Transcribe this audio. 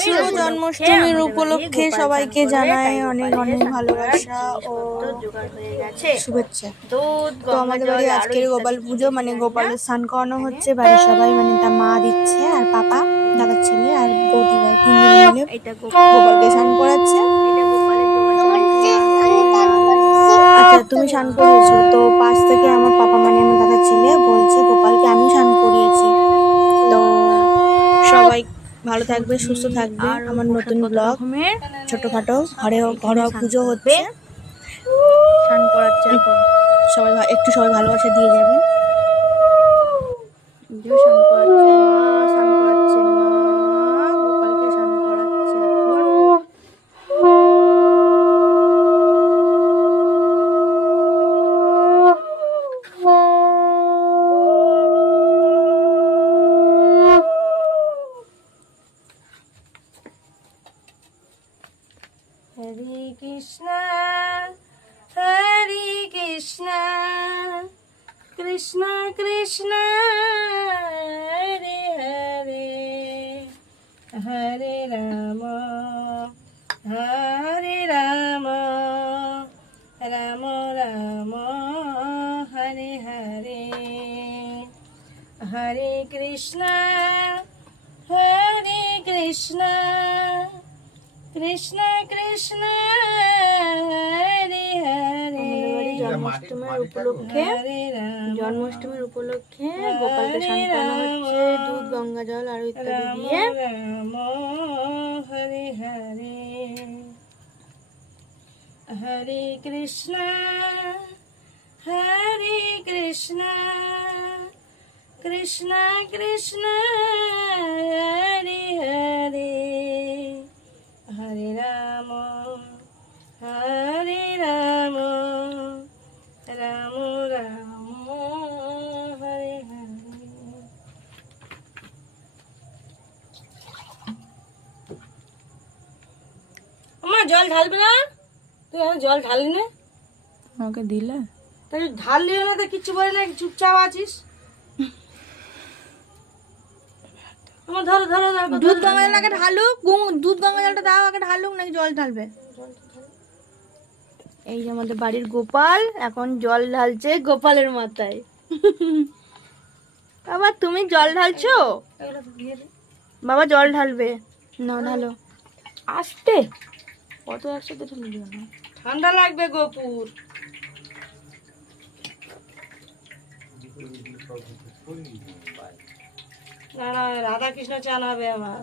শুভ জন্মাষ্টমীর উপলক্ষে সবাইকে জানাই অনেক অনেক ভালোবাসা ও শুভেচ্ছা। তো আমাদের বাড়ি আজকের গোপাল পুজো, মানে গোপালের স্নান করানো হচ্ছে। বাড়ির সবাই মানে তার মা দিচ্ছে, আর পাপা, দাদার ছেলে আর বৌদি ভাই তিনজন মিলে গোপালকে স্নান করাচ্ছে। আচ্ছা, তুমি স্নান করিয়েছো? তো পাশ থেকে আমার পাপা মানে আমার দাদার ছেলে বলছে গোপালকে আমি স্নান করিয়েছি। তো সবাই ভালো থাকবে, সুস্থ থাকবে। আমার নতুন ব্লগ ছোটখাটো ঘরোয়া পুজো হচ্ছে, স্নান করাচ্ছে। সবাই সবাই ভালোবাসা দিয়ে যাবেন। স্নান করাচ্ছে মা, স্নান করাচ্ছে মা, গোপালকে স্নান করাচ্ছে এখন। হরে কৃষ্ণ হরে কৃষ্ণ কৃষ্ণ কৃষ্ণ হরে হরে, হরে রাম হরে রাম, রাম রাম হরে হরে, হরে কৃষ্ণ হরে কৃষ্ণ কৃষ্ণ কৃষ্ণ হরে হরে। জন্মাষ্টমীর উপলক্ষে গোপালকে স্নান করানো হচ্ছে দুধ, গঙ্গা জল আর ইত্যাদি দিয়ে। হরে হরে, হরে কৃষ্ণ হরে কৃষ্ণ কৃষ্ণ কৃষ্ণ হরে হরে, হরে রাম হরে রাম, রাম রাম হরে হরে। আমার জল ঢালবে না? তুই এখন জল ঢালি না, আমাকে দিলে তাই ঢাললি না তো কিচ্ছু বলে না, চুপচাপ আছিস। আমার ধরো ধরো দুধ গঙ্গা জল আগে ঢালুক, দুধ গঙ্গা জলটা দাও আগে, ঢালুক নাকি জল ঢালবে? এই যে আমাদের বাড়ির গোপাল এখন জল ঢালছে গোপালের মাথায়। বাবা তুমি জল ঢালছো? বাবা জল ঢালবে না, ঢালো আস্তে, কত একসাথে ঢেলে দিও না, ঠান্ডা লাগবে গোপুর। না না, রাধা কৃষ্ণ চান হবে আমার।